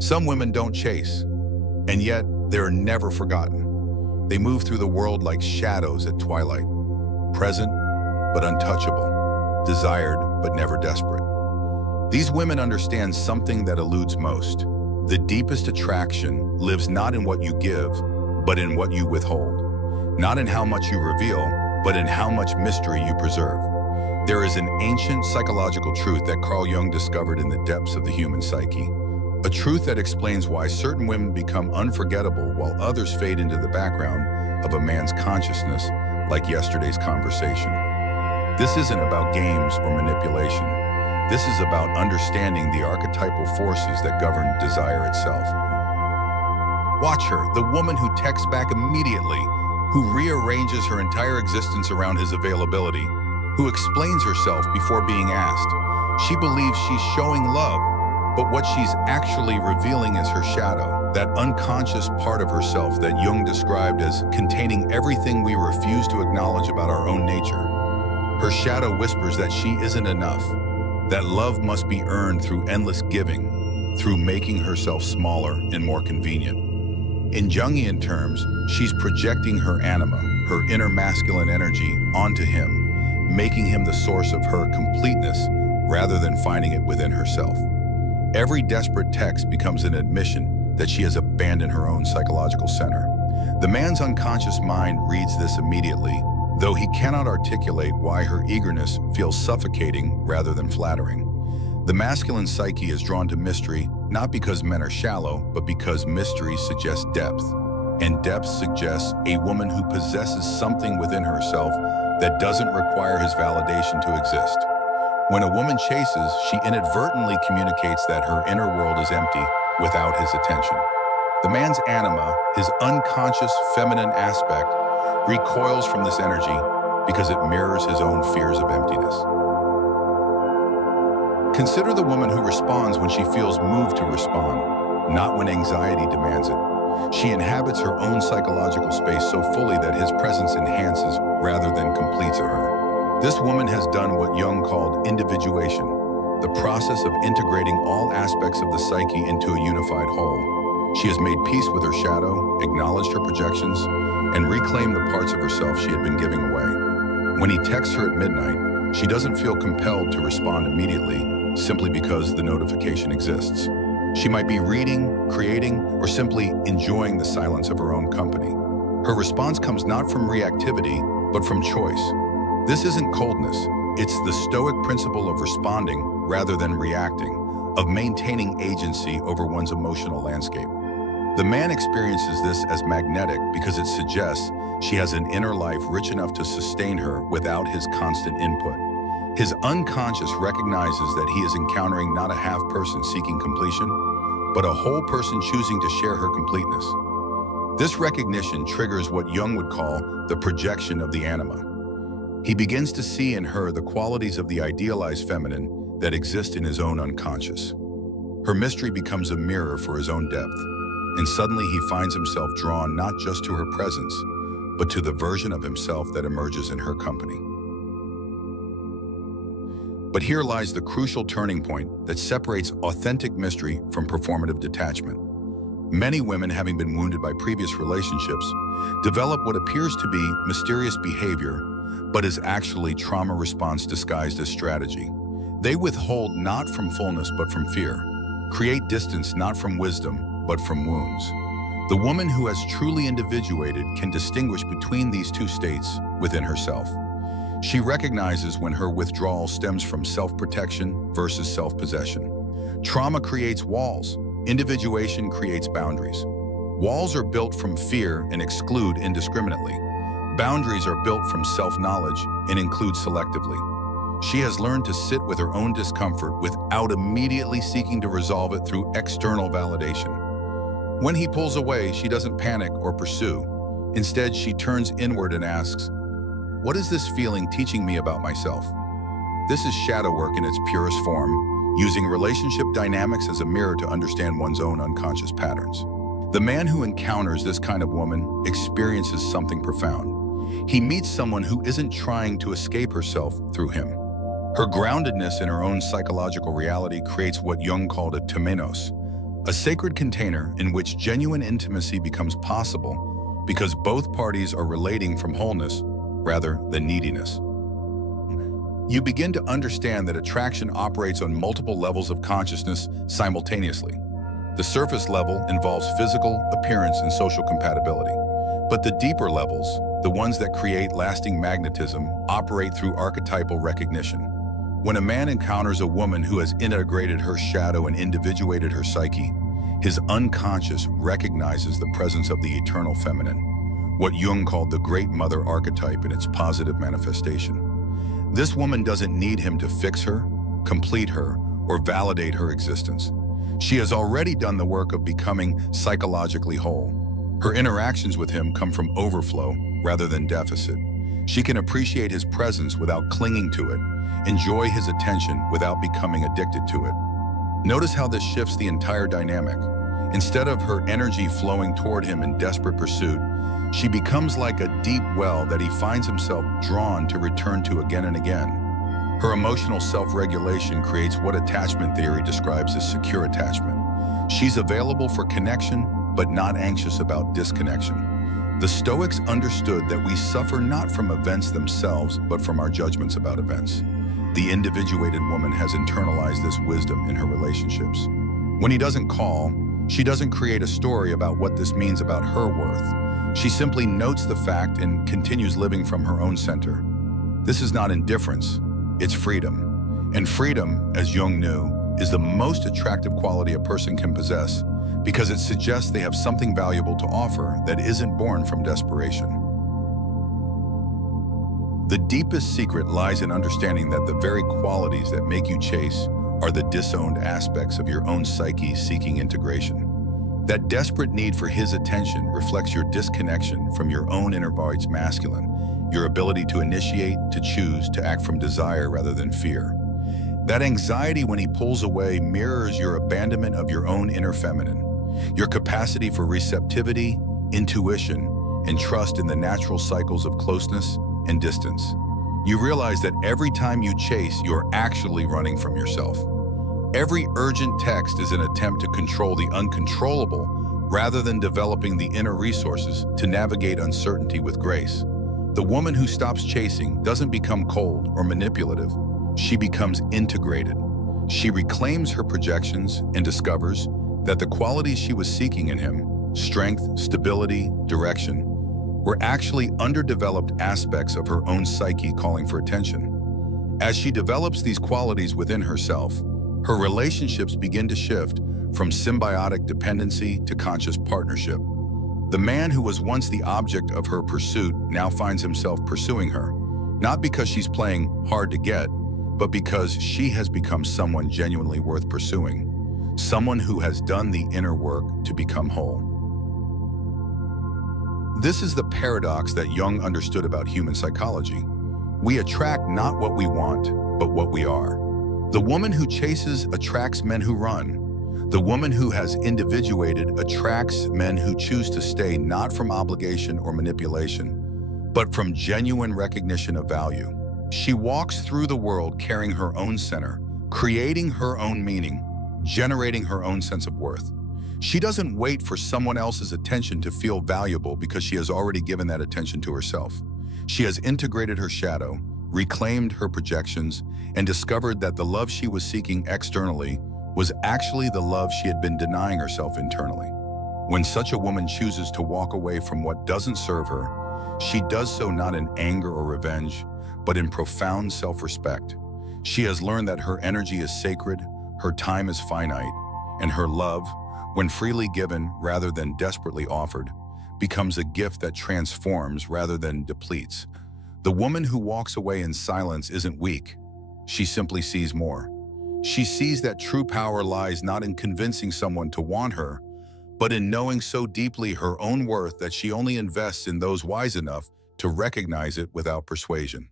Some women don't chase, and yet they're never forgotten. They move through the world like shadows at twilight, present but untouchable, desired but never desperate. These women understand something that eludes most. The deepest attraction lives not in what you give, but in what you withhold. Not in how much you reveal, but in how much mystery you preserve. There is an ancient psychological truth that Carl Jung discovered in the depths of the human psyche. A truth that explains why certain women become unforgettable while others fade into the background of a man's consciousness, like yesterday's conversation. This isn't about games or manipulation. This is about understanding the archetypal forces that govern desire itself. Watch her, the woman who texts back immediately, who rearranges her entire existence around his availability, who explains herself before being asked. She believes she's showing love, but what she's actually revealing is her shadow, that unconscious part of herself that Jung described as containing everything we refuse to acknowledge about our own nature. Her shadow whispers that she isn't enough, that love must be earned through endless giving, through making herself smaller and more convenient. In Jungian terms, she's projecting her anima, her inner masculine energy, onto him, making him the source of her completeness rather than finding it within herself. Every desperate text becomes an admission that she has abandoned her own psychological center. The man's unconscious mind reads this immediately, though he cannot articulate why her eagerness feels suffocating rather than flattering. The masculine psyche is drawn to mystery not because men are shallow, but because mystery suggests depth, and depth suggests a woman who possesses something within herself that doesn't require his validation to exist. When a woman chases, she inadvertently communicates that her inner world is empty without his attention. The man's anima, his unconscious feminine aspect, recoils from this energy because it mirrors his own fears of emptiness. Consider the woman who responds when she feels moved to respond, not when anxiety demands it. She inhabits her own psychological space so fully that his presence enhances rather than completes her. This woman has done what Jung called individuation, the process of integrating all aspects of the psyche into a unified whole. She has made peace with her shadow, acknowledged her projections, and reclaimed the parts of herself she had been giving away. When he texts her at midnight, she doesn't feel compelled to respond immediately, simply because the notification exists. She might be reading, creating, or simply enjoying the silence of her own company. Her response comes not from reactivity, but from choice. This isn't coldness, it's the stoic principle of responding rather than reacting, of maintaining agency over one's emotional landscape. The man experiences this as magnetic because it suggests she has an inner life rich enough to sustain her without his constant input. His unconscious recognizes that he is encountering not a half person seeking completion, but a whole person choosing to share her completeness. This recognition triggers what Jung would call the projection of the anima. He begins to see in her the qualities of the idealized feminine that exist in his own unconscious. Her mystery becomes a mirror for his own depth, and suddenly he finds himself drawn not just to her presence, but to the version of himself that emerges in her company. But here lies the crucial turning point that separates authentic mystery from performative detachment. Many women, having been wounded by previous relationships, develop what appears to be mysterious behavior, but is actually trauma response disguised as strategy. They withhold not from fullness but from fear, create distance not from wisdom but from wounds. The woman who has truly individuated can distinguish between these two states within herself. She recognizes when her withdrawal stems from self-protection versus self-possession. Trauma creates walls, individuation creates boundaries. Walls are built from fear and exclude indiscriminately. Boundaries are built from self-knowledge and include selectively. She has learned to sit with her own discomfort without immediately seeking to resolve it through external validation. When he pulls away, she doesn't panic or pursue. Instead, she turns inward and asks, "What is this feeling teaching me about myself?" This is shadow work in its purest form, using relationship dynamics as a mirror to understand one's own unconscious patterns. The man who encounters this kind of woman experiences something profound. He meets someone who isn't trying to escape herself through him. Her groundedness in her own psychological reality creates what Jung called a temenos, A sacred container in which genuine intimacy becomes possible because both parties are relating from wholeness rather than neediness. You begin to understand that attraction operates on multiple levels of consciousness simultaneously. The surface level involves physical, appearance, and social compatibility. But the deeper levels, the ones that create lasting magnetism, operate through archetypal recognition. When a man encounters a woman who has integrated her shadow and individuated her psyche, his unconscious recognizes the presence of the eternal feminine, what Jung called the Great Mother archetype in its positive manifestation. This woman doesn't need him to fix her, complete her, or validate her existence. She has already done the work of becoming psychologically whole. Her interactions with him come from overflow rather than deficit. She can appreciate his presence without clinging to it, enjoy his attention without becoming addicted to it. Notice how this shifts the entire dynamic. Instead of her energy flowing toward him in desperate pursuit, she becomes like a deep well that he finds himself drawn to return to again and again. Her emotional self-regulation creates what attachment theory describes as secure attachment. She's available for connection, but not anxious about disconnection. The Stoics understood that we suffer not from events themselves, but from our judgments about events. The individuated woman has internalized this wisdom in her relationships. When he doesn't call, she doesn't create a story about what this means about her worth. She simply notes the fact and continues living from her own center. This is not indifference, it's freedom. And freedom, as Jung knew, is the most attractive quality a person can possess because it suggests they have something valuable to offer that isn't born from desperation. The deepest secret lies in understanding that the very qualities that make you chase are the disowned aspects of your own psyche seeking integration. That desperate need for his attention reflects your disconnection from your own inner voice masculine, your ability to initiate, to choose, to act from desire rather than fear. That anxiety when he pulls away mirrors your abandonment of your own inner feminine, your capacity for receptivity, intuition, and trust in the natural cycles of closeness and distance. You realize that every time you chase, you're actually running from yourself. Every urgent text is an attempt to control the uncontrollable rather than developing the inner resources to navigate uncertainty with grace. The woman who stops chasing doesn't become cold or manipulative. She becomes integrated. She reclaims her projections and discovers that the qualities she was seeking in him, strength, stability, direction, were actually underdeveloped aspects of her own psyche calling for attention. As she develops these qualities within herself, her relationships begin to shift from symbiotic dependency to conscious partnership. The man who was once the object of her pursuit now finds himself pursuing her, not because she's playing hard to get, but because she has become someone genuinely worth pursuing, someone who has done the inner work to become whole. This is the paradox that Jung understood about human psychology. We attract not what we want, but what we are. The woman who chases attracts men who run. The woman who has individuated attracts men who choose to stay not from obligation or manipulation, but from genuine recognition of value. She walks through the world carrying her own center, creating her own meaning, generating her own sense of worth. She doesn't wait for someone else's attention to feel valuable because she has already given that attention to herself. She has integrated her shadow, reclaimed her projections, and discovered that the love she was seeking externally was actually the love she had been denying herself internally. When such a woman chooses to walk away from what doesn't serve her, she does so not in anger or revenge, but in profound self-respect. She has learned that her energy is sacred, her time is finite, and her love, when freely given rather than desperately offered, becomes a gift that transforms rather than depletes. The woman who walks away in silence isn't weak. She simply sees more. She sees that true power lies not in convincing someone to want her, but in knowing so deeply her own worth that she only invests in those wise enough to recognize it without persuasion.